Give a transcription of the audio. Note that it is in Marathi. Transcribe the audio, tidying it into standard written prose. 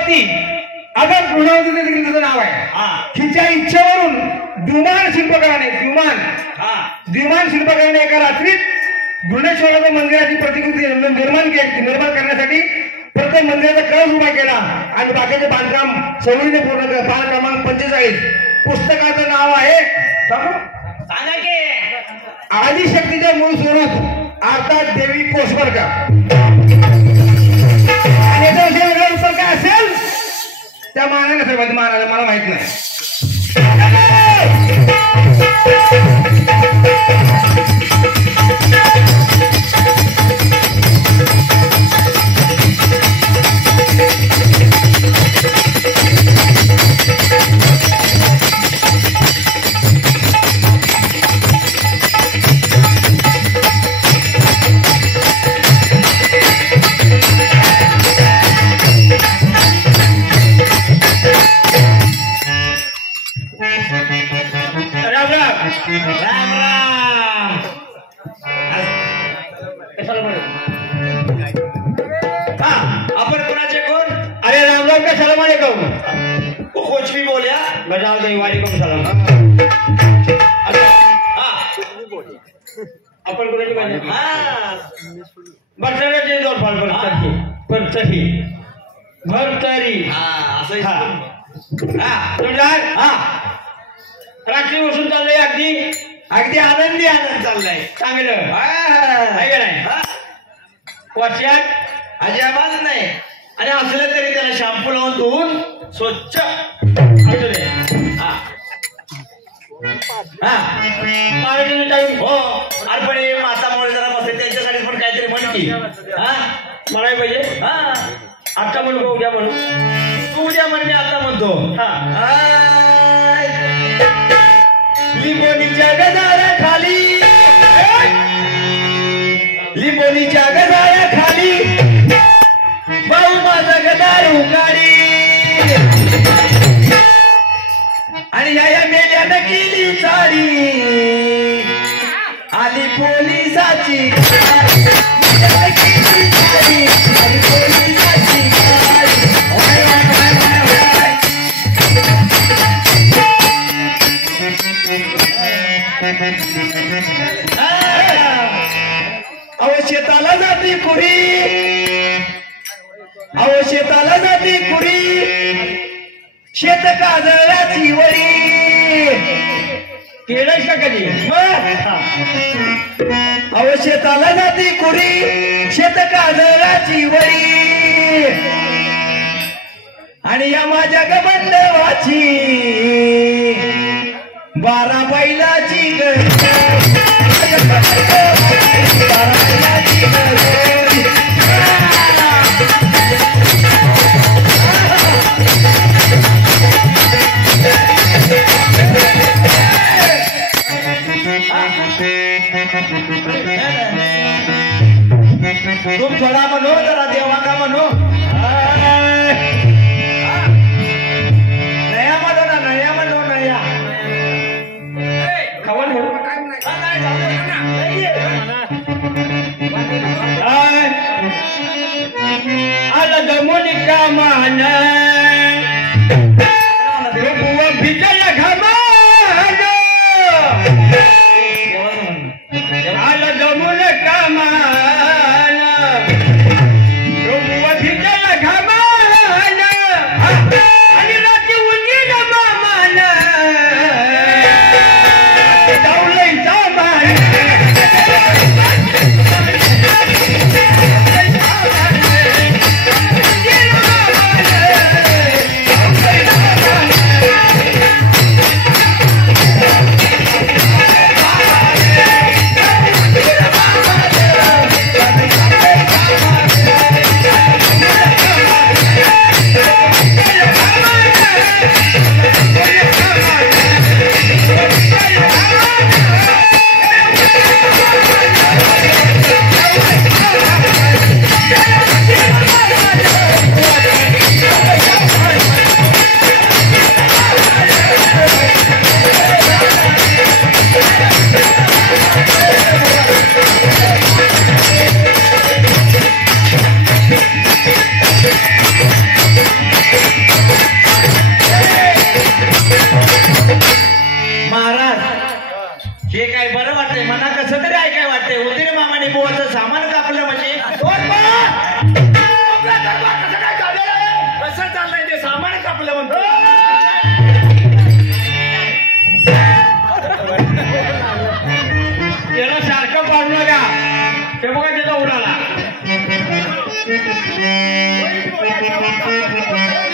गुणावती. आता गुणावती देखील तुझं नाव आहे. हिच्या इच्छेवरून द्विमान शिल्पकाराने द्विमान शिल्पकाराने एका रात्रीत गुणेश्वराच्या मंदिराची प्रतिकृती निर्माण करण्यासाठी प्रत्येक मंदिराचा कळस उभा केला आणि बाकीचे बांधकाम सवयीने पूर्ण केलं. पान क्रमांक 45. पुस्तकाचं नाव आहे आदिशक्तीच्या मूळ स्वरूप अर्थात देवी कोसबरकर. आणि याचा उत्तर काय असेल त्या मानाने असेल मला माहित नाही. आपण कोणाचे कोण? अरे रामराम का सलाम अलैकुम. कुछ भी बोलिया बजाओ दे वालेकुम सलाम. आपण कोणाचे कोण? भरतरी जोर भरतरी रात्री बसून चाललंय. अगदी आनंदी आनंद चाललाय. चांगलं आहे का नाही? वर्षात अजिबात नाही. आणि असलं तरी त्याला शॅम्पू लावून धुवून स्वच्छ हो. अरे पण मातामुळे जरा बसले त्यांच्यासाठी पण काहीतरी म्हण की. म्हणाय पाहिजे. आता म्हणू का उद्या म्हणू? तू उद्या म्हण मी आता म्हणतो. लिंबोनीच्या गजारा खाली लिंबोनीच्या गजारा खाली भाऊ माझा गदारू गाडी आणि या मेल्यानं केली साडी आली पोलिसाची शेताला जाती कुरी शेताला जाती कुरी शेत काजळाची वरी केलंयस का कधी? शेताला जाती कुरी शेत काजळाची वरी आणि या माझ्या गबंडवाची 12 बैलाची तुम थोडा म्हणो जरा देवा का म्हणो नया म्हणो ना नया म्हणो नया खबर म्हणू आला दमोनी का मान भिजल घमान आला दमोन का मान भिजल घमान आणि रात्री उंदीर मामान डावलंय सामान वही डोळ्याच्या उतारावर